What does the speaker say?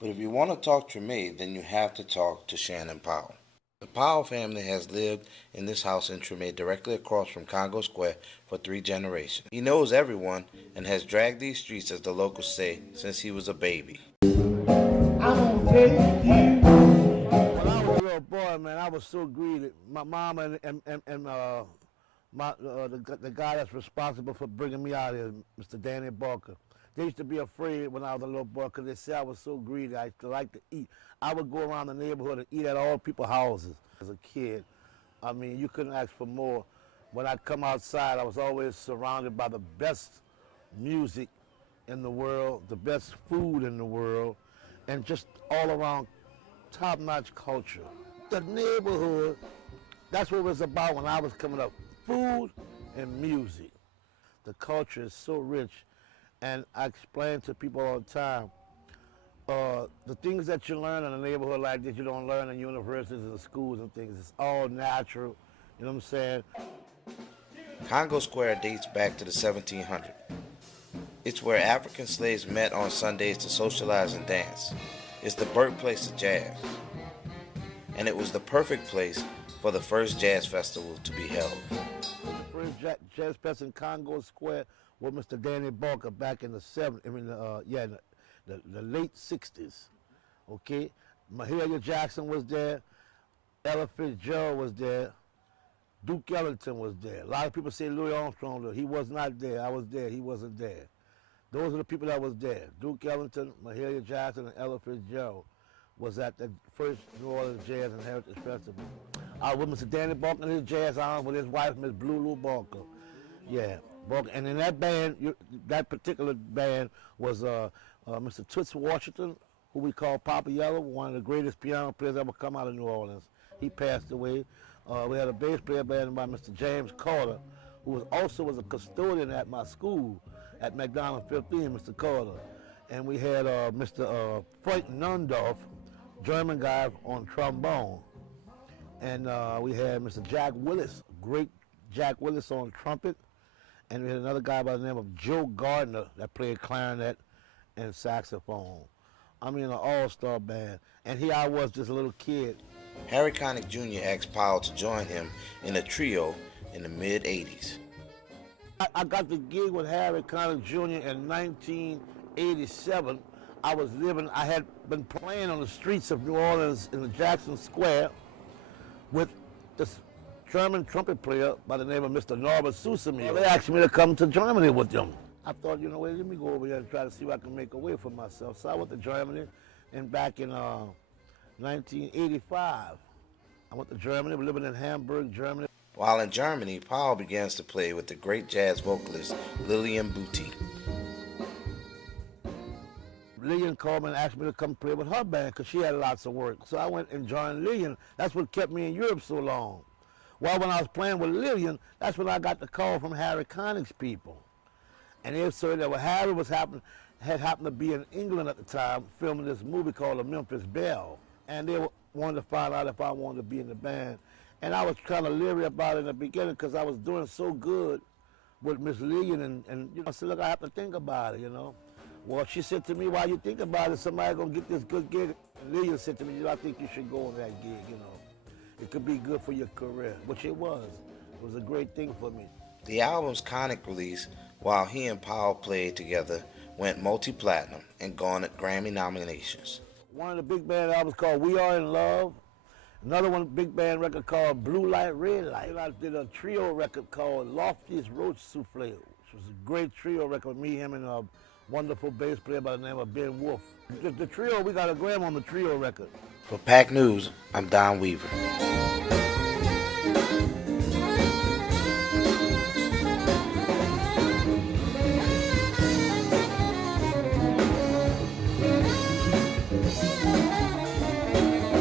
But if you want to talk Treme, then you have to talk to Shannon Powell. The Powell family has lived in this house in Treme directly across from Congo Square for 3 generations. He knows everyone and has dragged these streets, as the locals say, since he was a baby. I'm gonna take you. When I was a little boy, man, I was so greedy. My mom and the guy that's responsible for bringing me out here, Mr. Danny Barker, they used to be afraid when I was a little boy because they said I was so greedy. I used to like to eat. I would go around the neighborhood and eat at all people's houses. As a kid, I mean, you couldn't ask for more. When I come outside, I was always surrounded by the best music in the world, the best food in the world, and just all around top-notch culture. The neighborhood, that's what it was about when I was coming up, food and music. The culture is so rich, and I explain to people all the time, the things that you learn in a neighborhood like this, you don't learn in universities and schools and things. It's all natural, you know what I'm saying? Congo Square dates back to the 1700s. It's where African slaves met on Sundays to socialize and dance. It's the birthplace of jazz. And it was the perfect place for the first jazz festival to be held. The first jazz fest in Congo Square with Mr. Danny Barker back in the 70s, the late 60s, okay? Mahalia Jackson was there, Ella Fitzgerald was there, Duke Ellington was there. A lot of people say Louis Armstrong, he was not there. I was there, he wasn't there. Those are the people that was there. Duke Ellington, Mahalia Jackson, and Ella Fitzgerald was at the first New Orleans Jazz and Heritage Festival. I was with Mr. Danny Barker and his jazz arm with his wife, Miss Blue Lou Barker. Yeah, Barker. And in that band, that particular band was Mr. Toots Washington, who we call Papa Yellow, one of the greatest piano players ever come out of New Orleans. He passed away. We had a bass player band by Mr. James Carter, who also was a custodian at my school at McDonald 15, Mr. Carter. And we had Mr. Frank Nundorf, German guy, on trombone. And we had Mr. Jack Willis, great Jack Willis, on trumpet. And we had another guy by the name of Joe Gardner that played clarinet and saxophone. I mean, an all-star band. And here I was, just a little kid. Harry Connick Jr. asked Powell to join him in a trio in the mid-'80s. I got the gig with Harry Connick Jr. in 1987. I had been playing on the streets of New Orleans in the Jackson Square with this German trumpet player by the name of Mr. Norbert Susemihl. They asked me to come to Germany with them. I thought, you know, wait, let me go over there and try to see if I can make a way for myself. So I went to Germany, and back in 1985, I went to Germany, living in Hamburg, Germany. While in Germany, Powell begins to play with the great jazz vocalist Lillian Boutty. Lillian called me and asked me to come play with her band because she had lots of work. So I went and joined Lillian. That's what kept me in Europe so long. Well, when I was playing with Lillian, that's when I got the call from Harry Connick's people. And they said that Harry had happened to be in England at the time filming this movie called The Memphis Belle. And they wanted to find out if I wanted to be in the band. And I was kind of leery about it in the beginning because I was doing so good with Miss Lillian. And you know, I said, look, I have to think about it, you know. Well, she said to me, while you think about it, somebody's going to get this good gig. And Lillian said to me, I think you should go on that gig, you know. It could be good for your career, which it was. It was a great thing for me. The albums Connick released while he and Powell played together went multi-platinum and garnered Grammy nominations. One of the big band albums called We Are in Love. Another one big band record called Blue Light, Red Light. I did a trio record called Loftiest Roach Souffle, which was a great trio record with me, him, and a wonderful bass player by the name of Ben Wolf. The trio, we got a Grammy on the trio record. For PAC News, I'm Don Weaver.